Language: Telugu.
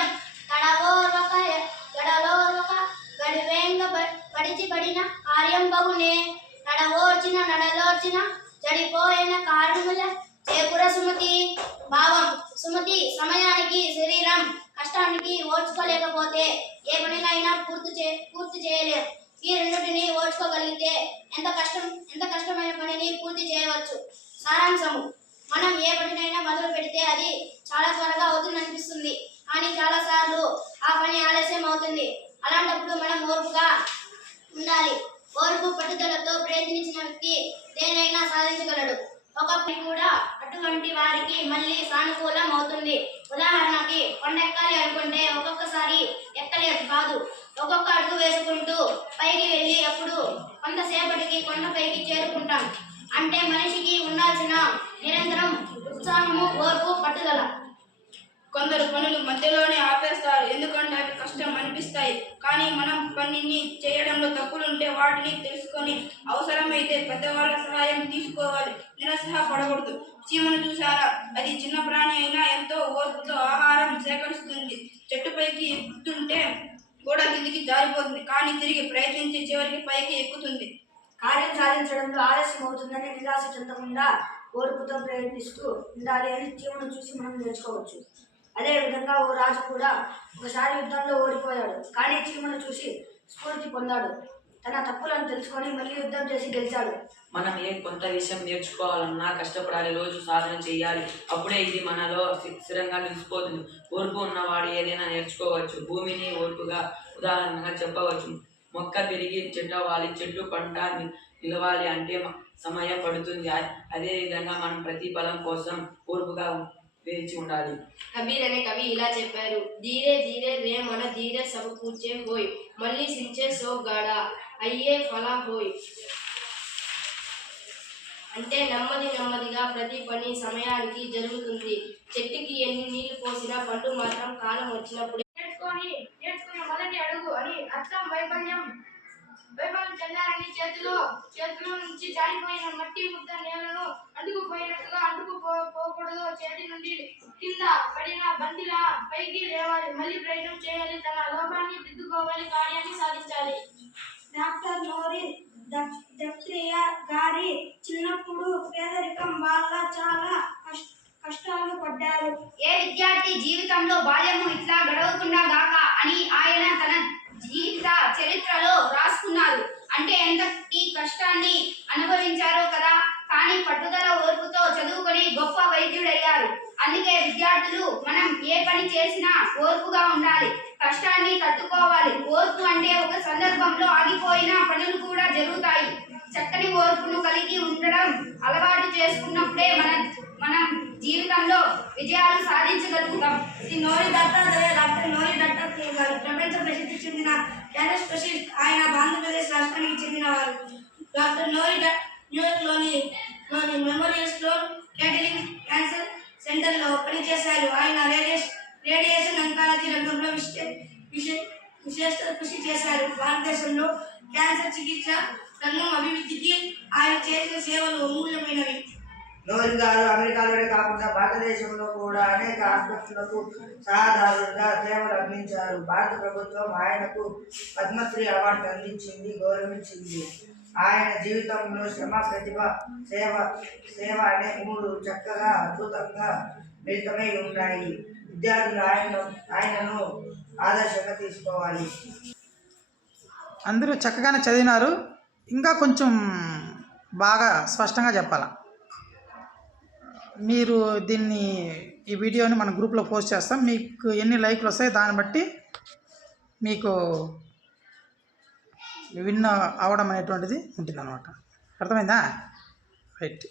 ధైర్యం తడవోరొక గడలోరొక గడివేంగ పడిన కార్యం బగునే నడవోర్చిన నడలోర్చిన చెడిపోయిన కారణముల చేకుర సుమతి. భావం సుమతి సమయానికి శరీరం కష్టానికి ఓర్చుకోలేకపోతే ఏ పనినైనా పూర్తి చేయలేం. ఈ రెండింటిని ఓర్చుకోగలిగితే ఎంత కష్టమైన పనిని పూర్తి చేయవచ్చు. సారాంశము మనం ఏ పనినైనా మొదలు పెడితే అది చాలా త్వరగా అవుతుందనిపిస్తుంది, కానీ చాలాసార్లు ఆ పని ఆలస్యం అవుతుంది. అలాంటప్పుడు మనం ఓర్పుగా ఉండాలి. ఓర్పు పట్టుదలతో ప్రయత్నించిన వ్యక్తి దేనైనా సాధించగలడు. ఒక పని కూడా అటువంటి వారికి మళ్ళీ సానుకూలం అవుతుంది. ఉదాహరణకి కొండెక్కాలి అనుకుంటే ఒక్కొక్కసారి ఎక్కలేదు కాదు, ఒక్కొక్క అడుగు వేసుకుంటూ పైకి వెళ్ళి అప్పుడు కొంతసేపటికి కొండపైకి చేరుకుంటాం. అంటే మనిషికి ఉండాల్సిన నిరంతరం ఉత్సాహము, ఓర్పు, పట్టుదల. కొందరు పనులు మధ్యలోనే ఆపేస్తారు, ఎందుకంటే అవి కష్టం అనిపిస్తాయి. కానీ మనం పనిని చేయడంలో తప్పులుంటే వాటిని తెలుసుకొని అవసరమైతే పెద్దవాళ్ళ సహాయం తీసుకోవాలి. నిరుత్సాహపడకూడదు. చీమను చూసారా? అది చిన్న ప్రాణి అయినా ఎంతో ఓర్పుతో ఆహారం సేకరిస్తుంది. చెట్టుపైకి ఎక్కుతుంటే కూడా కిందికి జారిపోతుంది, కానీ తిరిగి ప్రయత్నించి చివరికి పైకి ఎక్కుతుంది. కార్యం సాధించడంలో ఆలస్యం అవుతుందని నిరాశ చెందకుండా ఓర్పుతో ప్రయత్నిస్తూ ఉండాలి అని చీమను చూసి మనం నేర్చుకోవచ్చు. అదేవిధంగా ఓ రాజు కూడా ఒకసారి యుద్ధంలో ఓడిపోయాడు, కానీ చీమను చూసి స్ఫూర్తి పొందాడు. తన తప్పులను తెలుసుకొని మళ్ళీ యుద్ధం చేసి గెలిచాడు. మనం ఏ కొత్త విషయం నేర్చుకోవాలన్నా కష్టపడాలి, రోజు సాధన చేయాలి. అప్పుడే ఇది మనలో స్థిరంగా నిలిచిపోతుంది. ఓర్పు ఉన్నవాడు ఏదైనా నేర్చుకోవచ్చు. భూమిని ఓర్పుగా ఉదాహరణగా చెప్పవచ్చు. మొక్క పెరిగి చెట్టు అవ్వాలి, చెట్టు పంట నిలవాలి అంటే సమయం పడుతుంది. అదేవిధంగా మనం ప్రతిఫలం కోసం ఓర్పుగా వేచి ఉండాలి. కబీర్ అనే కవి ఇలా చెప్పారు: ధీరే ధీరే రే మన ధీరే సబ్ పూచే హోయ్, మళ్ళీ సించే సో గాడా అయ్యే ఫలా హోయ్. అంటే నెమ్మదిగా ప్రతి పని సమయానికి జరుగుతుంది. చెట్టుకి ఎన్ని నీళ్లు పోసినా పండు మాత్రం కాలం వచ్చినప్పుడు నేర్చుకునే మొదటి అడుగు అని అర్థం. వైఫల్యం చెందాలని చేతిలో నుంచి జారిపోయిన మట్టి ముద్ద నేలను అంటుకుపోయినట్టుగా అంటుకుపోకూడదు. చేతి నుండి కింద పడిన బంతిలా పైకి లేవాలి, మళ్ళీ ప్రయత్నం చేయాలి, తన లోపాన్ని దిద్దుకోవాలి, కార్యాన్ని సాధించాలి. డాక్టర్ నోరి దత్రేయా గారి చిన్నప్పుడు పేదరికం వల్ల చాలా కష్టాలు పడ్డారు. ఏ విద్యార్థి జీవితంలో బాల్యము ఇట్లా గడవకుండా గాక అని ఆయన తన జీవిత చరిత్రలో రాసుకున్నారు. అంటే ఎంతటి కష్టాన్ని అనుభవించారో కదా. కానీ పట్టుదల, ఓర్పుతో చదువుకొని గొప్ప వైద్యుడయ్యారు. అందుకే విద్యార్థులు మనం ఏ పని చేసినా ఓర్పుగా ఉండాలి, కష్టాన్ని తట్టుకోవాలి. ఓర్పు అంటే ఒక సందర్భంలో ఆగిపోయిన పనులు కూడా జరుగుతాయి. చక్కని ఓర్పును కలిగి ఉండడం అలవాటు చేసుకున్నప్పుడే మనం జీవితంలో విజయాలు సాధించగలుగుతాం. డాక్టర్ నోరి దత్తాత్రేయ గారు ప్రపంచ ప్రసిద్ధి చెందిన క్యాన్సర్ స్పెషలిస్ట్. ఆయన ఆంధ్రప్రదేశ్ రాష్ట్రానికి చెందినవారు. డాక్టర్ నోరి న్యూయార్క్లోని మెమోరియల్ స్లోన్ కేటరింగ్ క్యాన్సర్ సెంటర్లో పనిచేశారు. ఆయన రేడియేషన్ అంకాలజీ రంగంలో విశేష కృషి చేశారు. భారతదేశంలో క్యాన్సర్ చికిత్స రంగం అభివృద్ధికి ఆయన చేసిన సేవలు అమూల్యమైనవి. నోరి గారు అమెరికాలోనే కాకుండా భారతదేశంలో కూడా అనేక ఆసుపత్రులకు సలహాదారులుగా సేవలు అందించారు. భారత ప్రభుత్వం ఆయనకు పద్మశ్రీ అవార్డు అందించింది, గౌరవించింది. ఆయన జీవితంలో శ్రమ, ప్రతిభ, సేవ అనే మూడు చక్కగా అద్భుతంగా మిళితమై ఉన్నాయి. విద్యార్థులు ఆయనను ఆదర్శంగా తీసుకోవాలి. అందరూ చక్కగానే చదివినారు. ఇంకా కొంచెం బాగా స్పష్టంగా చెప్పాలా. మీరు ఈ వీడియోని మన గ్రూప్లో పోస్ట్ చేస్తాం. మీకు ఎన్ని లైక్లు వస్తాయి దాన్ని బట్టి మీకు విన్ అవ్వడం అనేటువంటిది ఉంటుందన్నమాట. అర్థమైందా? రైట్.